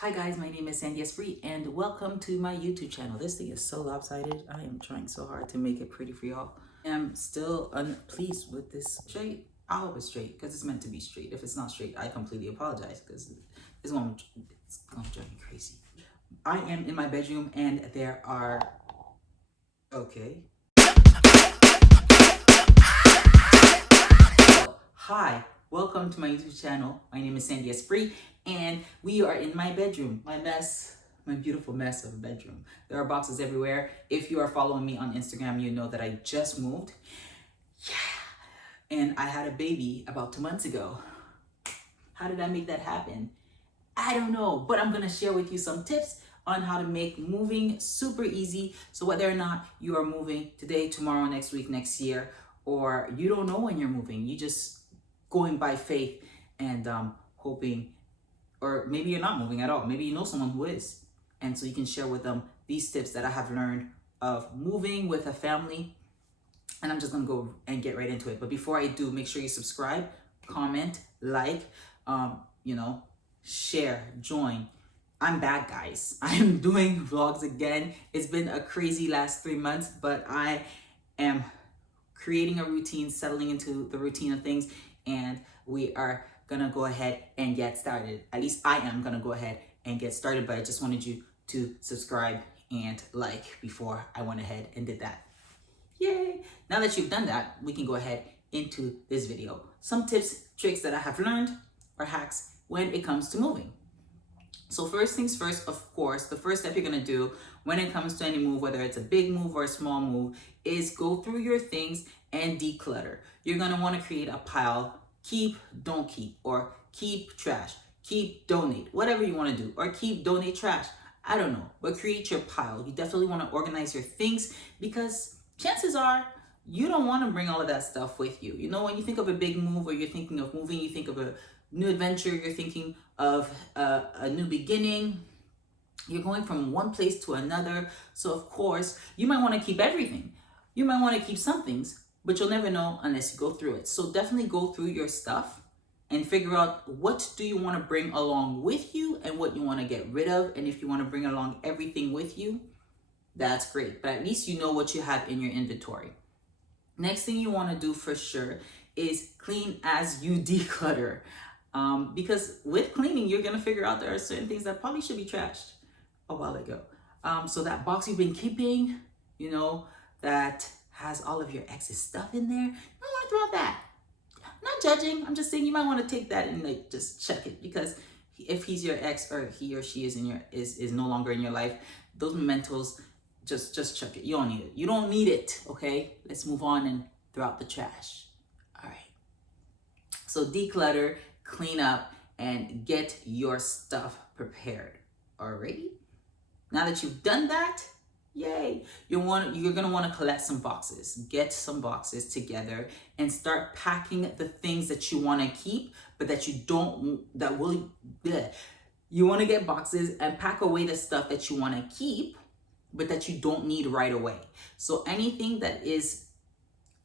Hi guys, my name is Sandy Esprit and welcome to my YouTube channel. This thing is so lopsided. I am trying so hard to make it pretty for y'all. I'm still unpleased with this straight. I hope it's straight because it's meant to be straight. If it's not straight, I completely apologize because it's gonna drive me crazy. I am in my bedroom and there are, okay. Hi, welcome to my YouTube channel. My name is Sandy Esprit and we are in my bedroom. My beautiful mess of a bedroom. There are boxes everywhere. If you are following me on Instagram, you know that I just moved. Yeah. And I had a baby about 2 months ago. How did I make that happen? I don't know, but I'm gonna share with you some tips on how to make moving super easy. So whether or not you are moving today, tomorrow, next week, next year, or you don't know when you're moving, you just going by faith and hoping, or maybe you're not moving at all. Maybe you know someone who is. And so you can share with them these tips that I have learned of moving with a family. And I'm just gonna go and get right into it. But before I do, make sure you subscribe, comment, like, share, join. I'm back, guys. I am doing vlogs again. It's been a crazy last 3 months, but I am creating a routine, settling into the routine of things, and we are gonna go ahead and get started. At least I am gonna go ahead and get started, but I just wanted you to subscribe and like before I went ahead and did that. Yay! Now that you've done that, we can go ahead into this video. Some tips, tricks that I have learned, or hacks when it comes to moving. So first things first, of course, the first step you're gonna do when it comes to any move, whether it's a big move or a small move, is go through your things and declutter. You're gonna wanna create a pile, keep, don't keep, or keep trash, keep, donate, whatever you wanna do, or keep, donate, trash. I don't know, but create your pile. You definitely wanna organize your things because chances are you don't wanna bring all of that stuff with you. You know, when you think of a big move or you're thinking of moving, you think of a new adventure, you're thinking of a new beginning, you're going from one place to another. So of course, you might want to keep everything. You might want to keep some things, but you'll never know unless you go through it. So definitely go through your stuff and figure out what do you want to bring along with you and what you want to get rid of. And if you want to bring along everything with you, that's great. But at least you know what you have in your inventory. Next thing you want to do for sure is clean as you declutter. Because with cleaning, you're going to figure out there are certain things that probably should be trashed a while ago. So that box you've been keeping, that has all of your excess stuff in there, you might want to throw out that. Not judging, I'm just saying you might want to take that and just check it, because if he's your ex or he or she is no longer in your life, those mementos, just check it. You don't need it. You don't need it, okay? Let's move on and throw out the trash. All right. So declutter, clean up, and get your stuff prepared. Alrighty? Now that you've done that, yay! You're gonna want to collect some boxes. Get some boxes together and start packing the things that you want to keep, but that you don't. You want to get boxes and pack away the stuff that you want to keep, but that you don't need right away. So anything that is,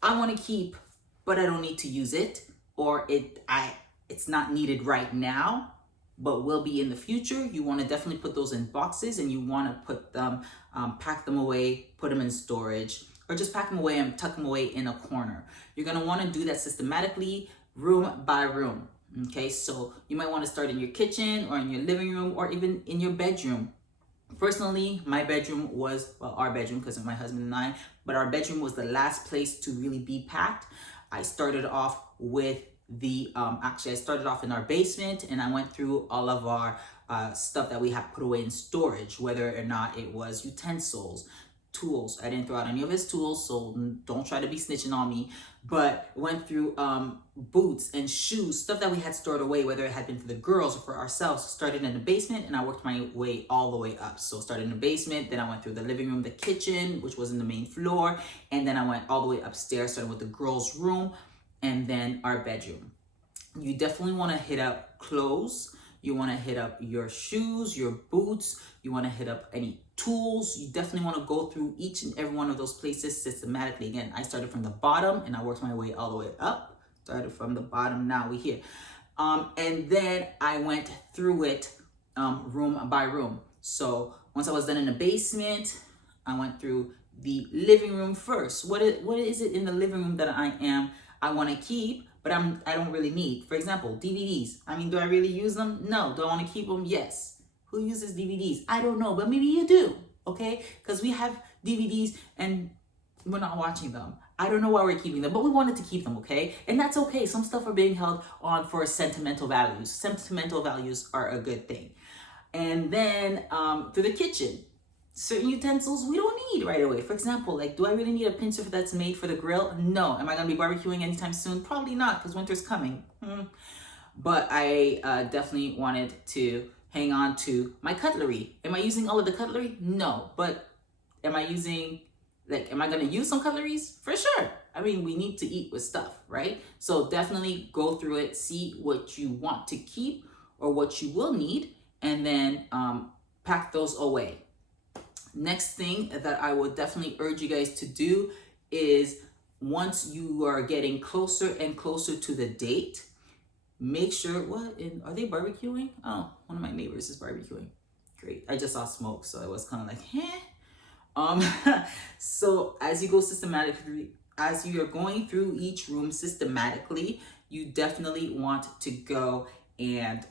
I want to keep, but I don't need to use it, or it's not needed right now, but will be in the future. You want to definitely put those in boxes, and you want to put them, pack them away, put them in storage, or just pack them away and tuck them away in a corner. You're going to want to do that systematically, room by room. Okay, so you might want to start in your kitchen or in your living room or even in your bedroom. Personally, my bedroom was, well, our bedroom because of my husband and I, but our bedroom was the last place to really be packed. I started off with I started off in our basement, and I went through all of our stuff that we had put away in storage, whether or not it was utensils, tools. I didn't throw out any of his tools, so don't try to be snitching on me, but went through boots and shoes, stuff that we had stored away, whether it had been for the girls or for ourselves. Started in the basement, and I worked my way all the way up. So started in the basement, then I went through the living room, the kitchen, which was in the main floor, and then I went all the way upstairs, starting with the girls' room, and then our bedroom. You definitely want to hit up clothes. You want to hit up your shoes, your boots. You want to hit up any tools. You definitely want to go through each and every one of those places systematically. Again, I started from the bottom and I worked my way all the way up. Started from the bottom, now we're here. And then I went through it room by room. So once I was done in the basement, I went through the living room first. What is it in the living room that I want to keep, but I don't really need? For example, DVDs. I mean, do I really use them? No. Do I want to keep them? Yes. Who uses DVDs? I don't know, but maybe you do. Okay, because we have DVDs and we're not watching them. I don't know why we're keeping them, but we wanted to keep them, okay? And that's okay. Some stuff are being held on for sentimental values. Sentimental values are a good thing. And then through the kitchen, certain utensils we don't need right away. For example, like, do I really need a pincer that's made for the grill? No. Am I going to be barbecuing anytime soon? Probably not, because winter's coming. But I definitely wanted to hang on to my cutlery. Am I using all of the cutlery? No. But am I going to use some cutleries? For sure. I mean, we need to eat with stuff, right? So definitely go through it, see what you want to keep or what you will need, and then pack those away. Next thing that I would definitely urge you guys to do is, once you are getting closer and closer to the date, make sure, are they barbecuing? Oh, one of my neighbors is barbecuing. Great. I just saw smoke, so I was kind of like, so as you go systematically, as you are going through each room systematically, you definitely want to go and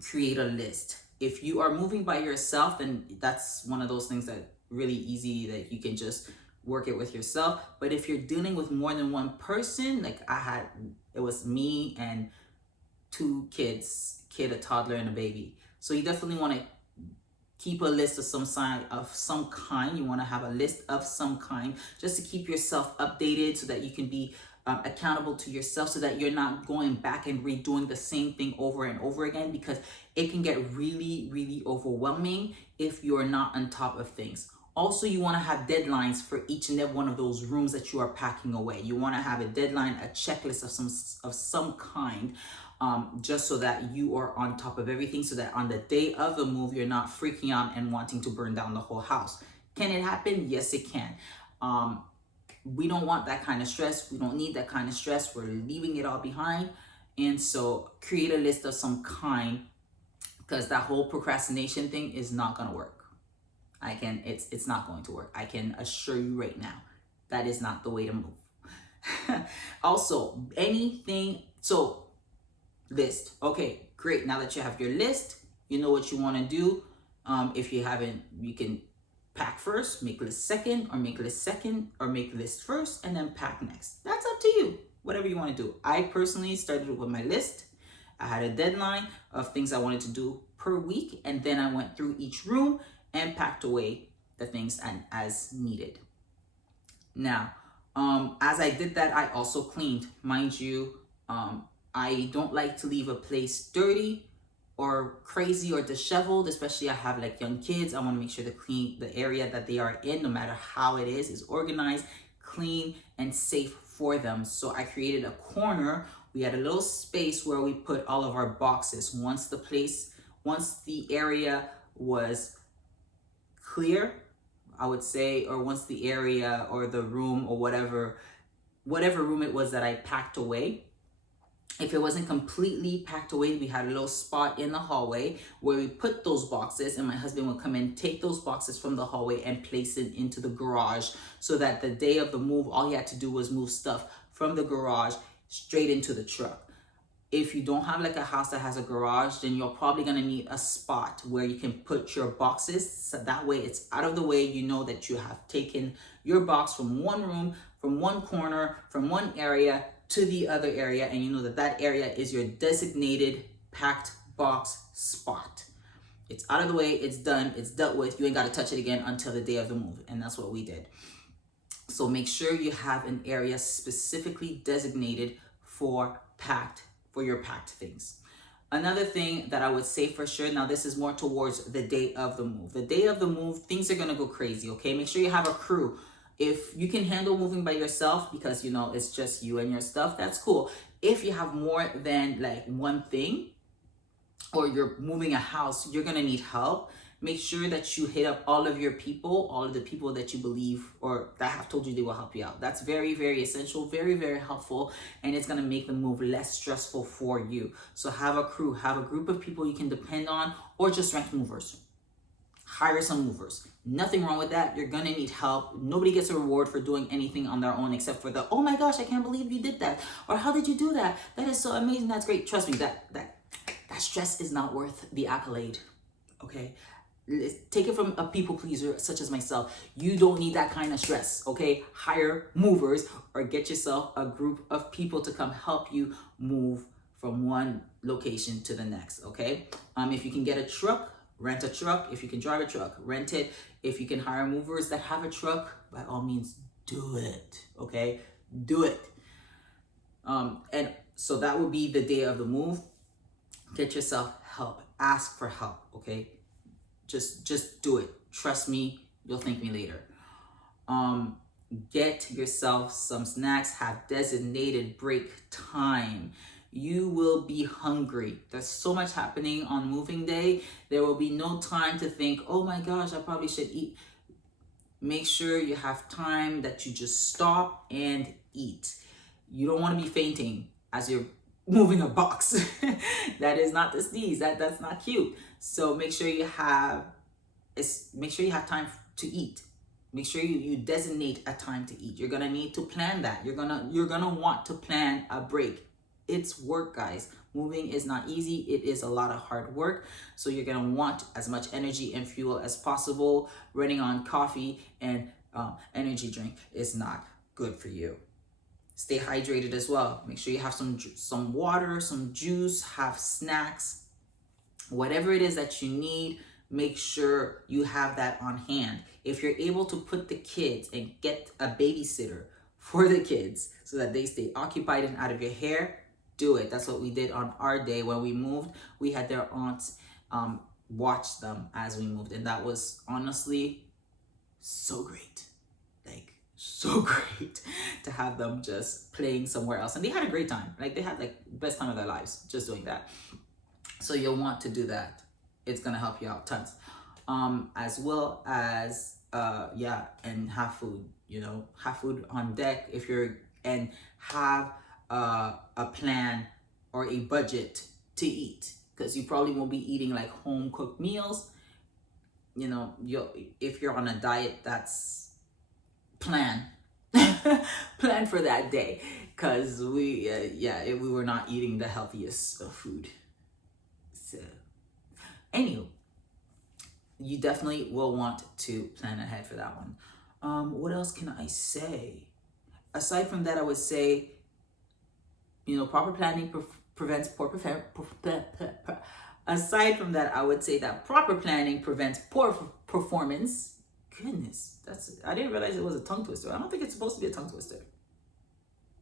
create a list. If you are moving by yourself, then that's one of those things that really easy that you can just work it with yourself. But if you're dealing with more than one person, like it was me and two kids, a toddler and a baby. So you definitely want to keep a list of some kind. You want to have a list of some kind just to keep yourself updated, so that you can be accountable to yourself, so that you're not going back and redoing the same thing over and over again, because it can get really, really overwhelming if you're not on top of things. Also, you want to have deadlines for each and every one of those rooms that you are packing away. You want to have a deadline, a checklist of some kind, just so that you are on top of everything, so that on the day of the move, you're not freaking out and wanting to burn down the whole house. Can it happen? Yes, it can. We don't want that kind of stress. We don't need that kind of stress. We're leaving it all behind. And so create a list of some kind, because that whole procrastination thing is not going to work. It's not going to work. I can assure you right now, that is not the way to move. Also, list. Okay, great. Now that you have your list, you know what you want to do. If you haven't, you can pack first, make list second, or make list second, or make list first, and then pack next. That's up to you. Whatever you want to do. I personally started with my list. I had a deadline of things I wanted to do per week, and then I went through each room and packed away the things as needed. Now, as I did that, I also cleaned. Mind you, I don't like to leave a place dirty or crazy or disheveled, especially I have like young kids. I want to make sure the area that they are in, no matter how it is organized, clean, and safe for them. So I created a corner. We had a little space where we put all of our boxes. Once the area was clear, I would say, or once the area or the room or whatever room it was that I packed away, if it wasn't completely packed away, we had a little spot in the hallway where we put those boxes, and my husband would come and take those boxes from the hallway and place it into the garage, so that the day of the move, all he had to do was move stuff from the garage straight into the truck. If you don't have like a house that has a garage, then you're probably gonna need a spot where you can put your boxes, so that way it's out of the way. You know that you have taken your box from one room, from one corner, from one area to the other area, and you know that area is your designated packed box spot. It's out of the way, it's done, it's dealt with. You ain't got to touch it again until the day of the move, and that's what we did. So make sure you have an area specifically designated for your packed things. Another thing that I would say for sure, now this is more towards the day of the move. The day of the move, things are gonna go crazy, okay? Make sure you have a crew. If you can handle moving by yourself, because you know it's just you and your stuff, that's cool. If you have more than like one thing, or you're moving a house, you're gonna need help. Make sure that you hit up all of your people, all of the people that you believe or that have told you they will help you out. That's very, very essential, very, very helpful, and it's gonna make the move less stressful for you. So have a crew, have a group of people you can depend on, or just rent movers. Hire some movers. Nothing wrong with that. You're gonna need help. Nobody gets a reward for doing anything on their own except for the, oh my gosh, I can't believe you did that. Or how did you do that? That is so amazing. That's great. Trust me, that stress is not worth the accolade. Okay? Take it from a people pleaser such as myself. You don't need that kind of stress, okay? Hire movers or get yourself a group of people to come help you move from one location to the next, okay? If you can get a truck, rent a truck. If you can drive a truck, rent it. If you can hire movers that have a truck, by all means, do it, okay? Do it. And so that would be the day of the move. Get yourself help. Ask for help, okay? Just do it. Trust me, you'll thank me later. Get yourself some snacks. Have designated break time. You will be hungry. There's so much happening on moving day. There will be no time to think, oh my gosh, I probably should eat. Make sure you have time that you just stop and eat. You don't want to be fainting as you're moving a box. That is not the sneeze. That's not cute. So make sure you have time to eat. Make sure you designate a time to eat. You're gonna need to plan that. You're gonna want to plan a break. It's work, guys. Moving is not easy. It is a lot of hard work. So you're gonna want as much energy and fuel as possible. Running on coffee and energy drink is not good for you. Stay hydrated as well. Make sure you have some water, some juice, have snacks. Whatever it is that you need, make sure you have that on hand. If you're able to put the kids and get a babysitter for the kids so that they stay occupied and out of your hair, do it. That's what we did on our day when we moved. We had their aunts watch them as we moved, and that was honestly so great. Like, so great to have them just playing somewhere else. And they had a great time. Like, they had like the best time of their lives just doing that. So you'll want to do that. It's gonna help you out tons. As well as and have food, have food on deck and have a plan or a budget to eat, because you probably won't be eating like home cooked meals. If you're on a diet, that's plan for that day, because we were not eating the healthiest of food. So anywho, you definitely will want to plan ahead for that one. What else can I say? Aside from that, I would say, proper planning prevents poor aside from that, I would say that proper planning prevents poor performance. Goodness, I didn't realize it was a tongue twister. I don't think it's supposed to be a tongue twister.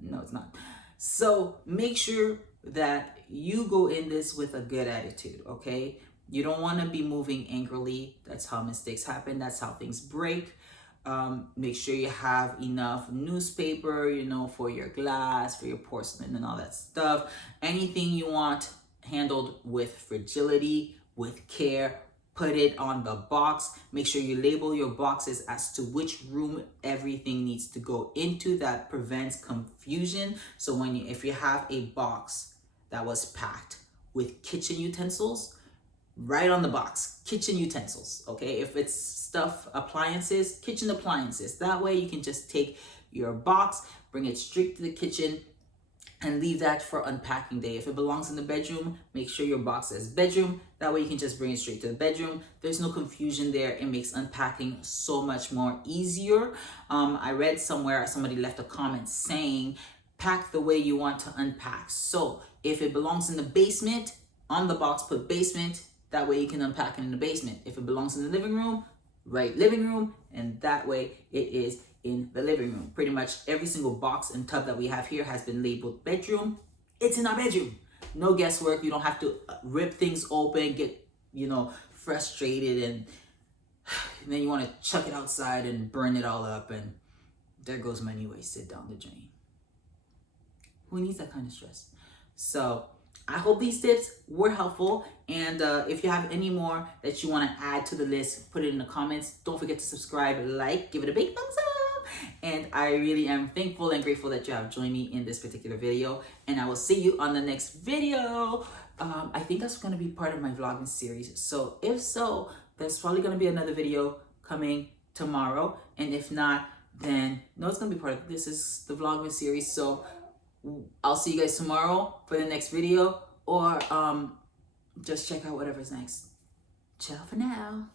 No, it's not. So make sure that you go in this with a good attitude, okay? You don't want to be moving angrily. That's how mistakes happen. That's how things break. Make sure you have enough newspaper, for your glass, for your porcelain and all that stuff. Anything you want handled with fragility, with care. Put it on the box. Make sure you label your boxes as to which room everything needs to go into. That prevents confusion. So if you have a box that was packed with kitchen utensils, write on the box, kitchen utensils, okay? If it's stuff, appliances, kitchen appliances. That way you can just take your box, bring it straight to the kitchen, and leave that for unpacking day. If it belongs in the bedroom, make sure your box says bedroom. That way you can just bring it straight to the bedroom. There's no confusion there. It makes unpacking so much more easier. I read somewhere, somebody left a comment saying, pack the way you want to unpack. So if it belongs in the basement, on the box put basement. That way you can unpack it in the basement. If it belongs in the living room, write living room, and that way it is in the living room. Pretty much every single box and tub that we have here has been labeled bedroom. It's in our bedroom. No guesswork. You don't have to rip things open, get, frustrated, and then you want to chuck it outside and burn it all up, and there goes money wasted down the drain. Who needs that kind of stress? So I hope these tips were helpful, and if you have any more that you want to add to the list, put it in the comments. Don't forget to subscribe, like, give it a big thumbs up, and I really am thankful and grateful that you have joined me in this particular video, and I will see you on the next video. I think that's going to be part of my vlogging series, so if so, there's probably going to be another video coming tomorrow, and if not, then no, it's going to be part of this is the vlogmas series. So I'll see you guys tomorrow for the next video, or just check out whatever's next. Ciao for now.